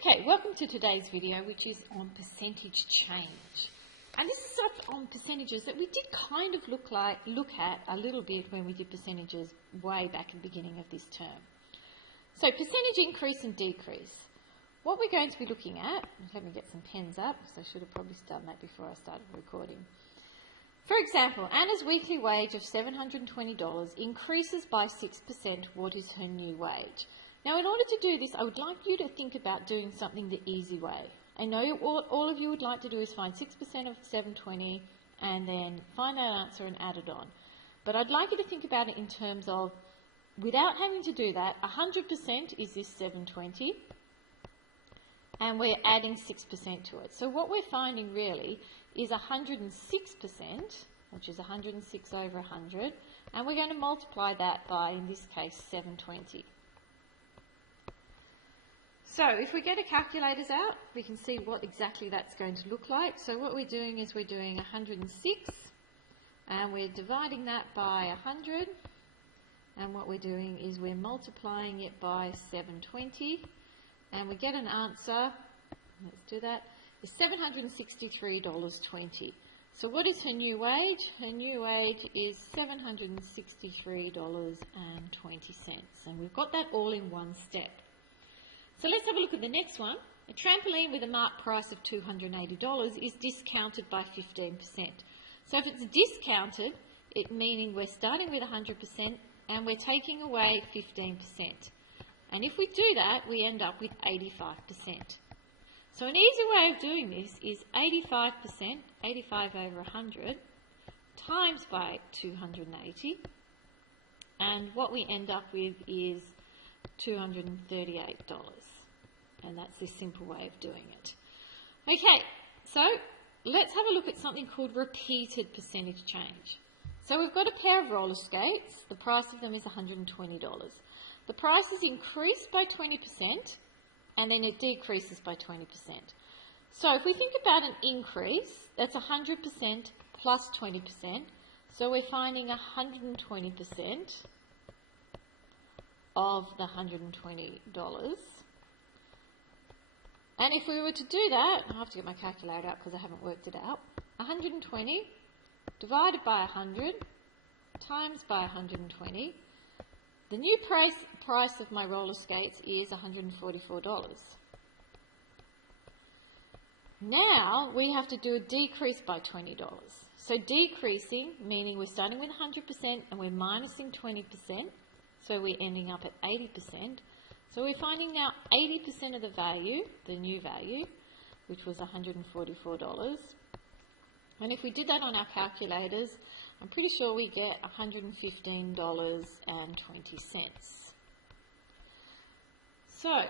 Okay, welcome to today's video, which is on percentage change. And this is on percentages that we did kind of look at a little bit when we did percentages way back at the beginning of this term. So percentage increase and decrease. What we're going to be looking at, let me get some pens up, because I should have probably done that before I started recording. For example, Anna's weekly wage of $720 increases by 6%. What is her new wage? Now, in order to do this, I would like you to think about doing something the easy way. I know all of you would like to do is find 6% of 720 and then find that answer and add it on. But I'd like you to think about it in terms of, without having to do that, 100% is this 720, and we're adding 6% to it. So what we're finding really is 106%, which is 106 over 100, and we're going to multiply that by, in this case, 720. So if we get our calculators out, we can see what exactly that's going to look like. So what we're doing is we're doing 106, and we're dividing that by 100, and what we're doing is we're multiplying it by 720, and we get an answer, let's do that, is $763.20. So what is her new wage? Her new wage is $763.20, and we've got that all in one step. So let's have a look at the next one. A trampoline with a marked price of $280 is discounted by 15%. So if it's discounted, it meaning we're starting with 100% and we're taking away 15%. And if we do that, we end up with 85%. So an easy way of doing this is 85%, 85 over 100, times by 280. And what we end up with is $238. And that's this simple way of doing it. Okay, so let's have a look at something called repeated percentage change. So we've got a pair of roller skates. The price of them is $120. The price is increased by 20% and then it decreases by 20%. So if we think about an increase, that's 100% plus 20%. So we're finding 120% of the $120. And if we were to do that, I have to get my calculator out because I haven't worked it out, 120 divided by 100 times by 120, the new price of my roller skates is $144. Now we have to do a decrease by $20. So decreasing, meaning we're starting with 100% and we're minusing 20%, so we're ending up at 80%. So we're finding now 80% of the value, the new value, which was $144. And if we did that on our calculators, I'm pretty sure we get $115.20. So,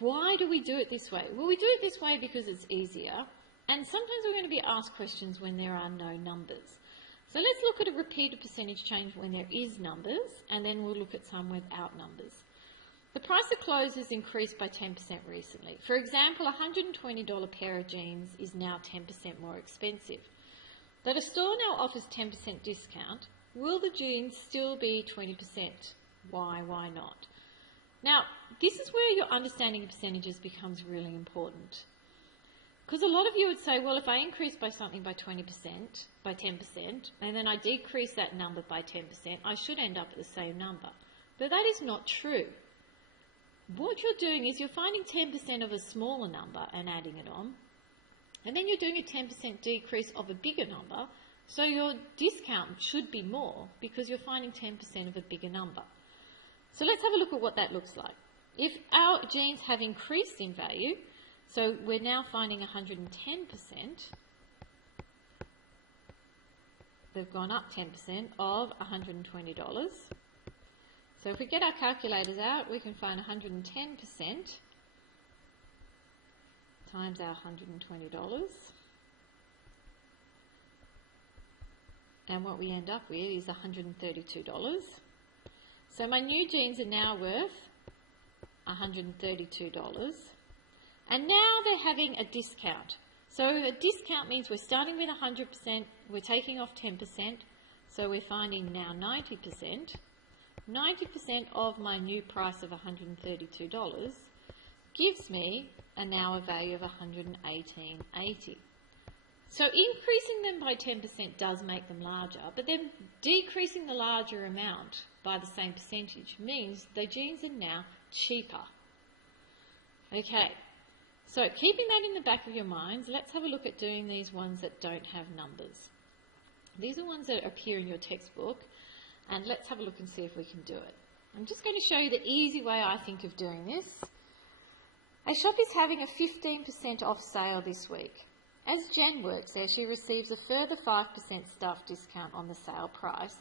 why do we do it this way? Well, we do it this way because it's easier, and sometimes we're going to be asked questions when there are no numbers. So let's look at a repeated percentage change when there is numbers, and then we'll look at some without numbers. The price of clothes has increased by 10% recently. For example, a $120 pair of jeans is now 10% more expensive. That a store now offers 10% discount, will the jeans still be 20%? Why not? Now, this is where your understanding of percentages becomes really important. Because a lot of you would say, well, if I increase by something by 20%, by 10%, and then I decrease that number by 10%, I should end up at the same number. But that is not true. What you're doing is you're finding 10% of a smaller number and adding it on, and then you're doing a 10% decrease of a bigger number, so your discount should be more because you're finding 10% of a bigger number. So let's have a look at what that looks like. If our jeans have increased in value, so we're now finding 110%. They've gone up 10% of $120. So if we get our calculators out, we can find 110% times our $120. And what we end up with is $132. So my new jeans are now worth $132. And now they're having a discount. So a discount means we're starting with 100%, we're taking off 10%, so we're finding now 90%. 90% of my new price of $132 gives me a now a value of $118.80. So increasing them by 10% does make them larger, but then decreasing the larger amount by the same percentage means the jeans are now cheaper. Okay, so keeping that in the back of your minds, let's have a look at doing these ones that don't have numbers. These are ones that appear in your textbook, and let's have a look and see if we can do it. I'm just going to show you the easy way I think of doing this. A shop is having a 15% off sale this week. As Jen works there, she receives a further 5% staff discount on the sale price.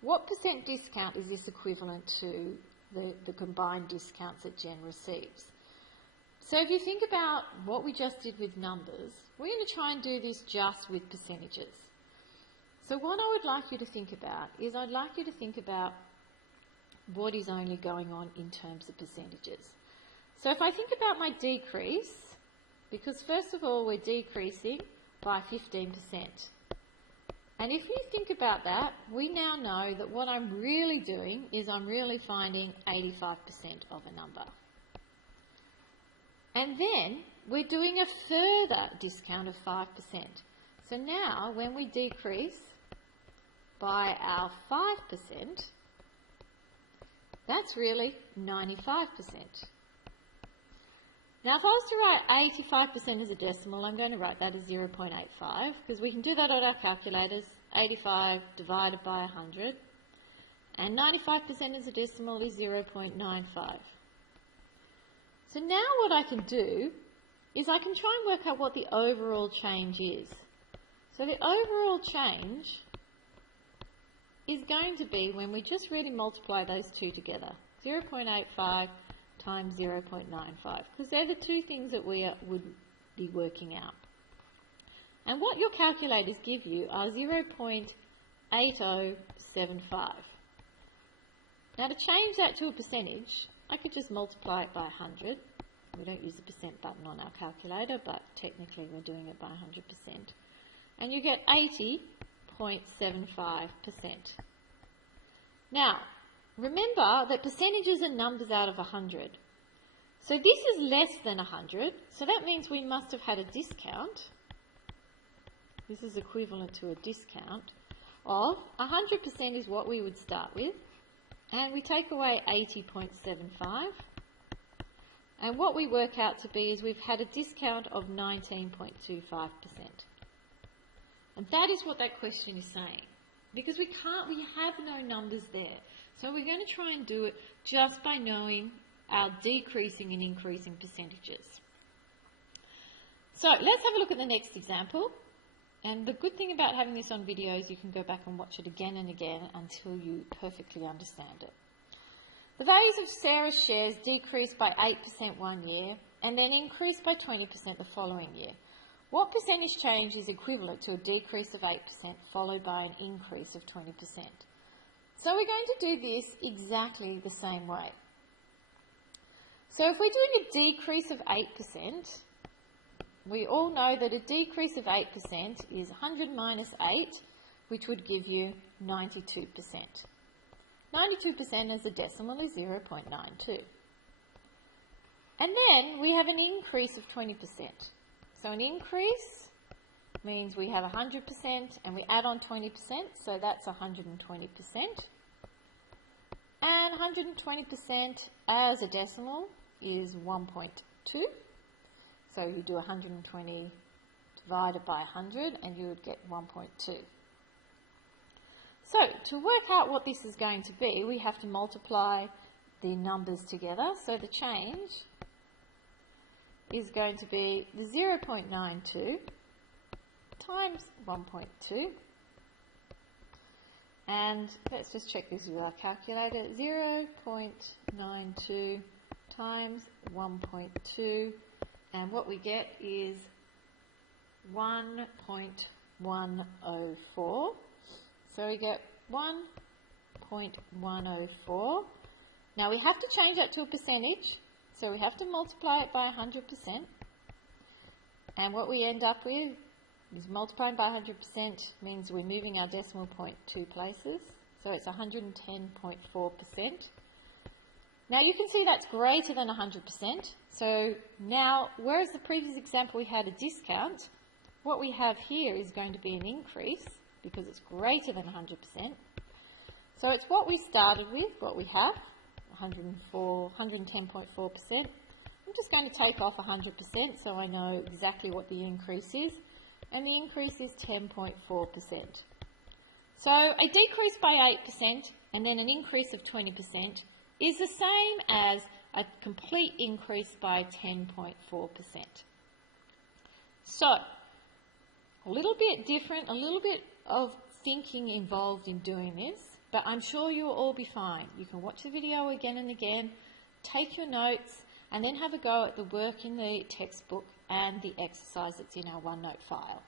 What percent discount is this equivalent to the combined discounts that Jen receives? So if you think about what we just did with numbers, we're going to try and do this just with percentages. So what I would like you to think about is I'd like you to think about what is only going on in terms of percentages. So if I think about my decrease, because first of all we're decreasing by 15%. And if you think about that, we now know that what I'm really doing is I'm really finding 85% of a number. And then we're doing a further discount of 5%. So now when we decrease by our 5%, that's really 95%. Now if I was to write 85% as a decimal, I'm going to write that as 0.85 because we can do that on our calculators. 85 divided by 100, and 95% as a decimal is 0.95. So now what I can do is I can try and work out what the overall change is. So the overall change is going to be when we just really multiply those two together, 0.85 times 0.95, because they're the two things that we would be working out. And what your calculators give you are 0.8075. Now to change that to a percentage, I could just multiply it by 100. We don't use the percent button on our calculator, but technically we're doing it by 100%. And you get 80.75%. Now, remember that percentages are numbers out of 100. So this is less than 100, so that means we must have had a discount. This is equivalent to a discount of 100% is what we would start with, and we take away 80.75, and what we work out to be is we've had a discount of 19.25%. And that is what that question is saying, because we have no numbers there. So we're going to try and do it just by knowing our decreasing and increasing percentages. So let's have a look at the next example. And the good thing about having this on video is you can go back and watch it again and again until you perfectly understand it. The values of Sarah's shares decreased by 8% one year and then increased by 20% the following year. What percentage change is equivalent to a decrease of 8% followed by an increase of 20%? So we're going to do this exactly the same way. So if we're doing a decrease of 8%, we all know that a decrease of 8% is 100 minus 8, which would give you 92%. 92% as a decimal is 0.92. And then we have an increase of 20%. So an increase means we have 100% and we add on 20%, so that's 120%. And 120% as a decimal is 1.2. So you do 120 divided by 100 and you would get 1.2. So to work out what this is going to be, we have to multiply the numbers together. So the change is going to be the 0.92 times 1.2. And let's just check this with our calculator. 0.92 times 1.2. And what we get is 1.104. So we get 1.104. Now we have to change that to a percentage. So we have to multiply it by 100%. And what we end up with is multiplying by 100% means we're moving our decimal point 2 places. so it's 110.4%. Now you can see that's greater than 100%. So now, whereas the previous example we had a discount, what we have here is going to be an increase because it's greater than 100%. So it's what we started with, what we have, 110.4%. I'm just going to take off 100% so I know exactly what the increase is, and the increase is 10.4%. So a decrease by 8% and then an increase of 20% is the same as a complete increase by 10.4%. So, a little bit different, a little bit of thinking involved in doing this, but I'm sure you'll all be fine. You can watch the video again and again, take your notes, and then have a go at the work in the textbook and the exercise that's in our OneNote file.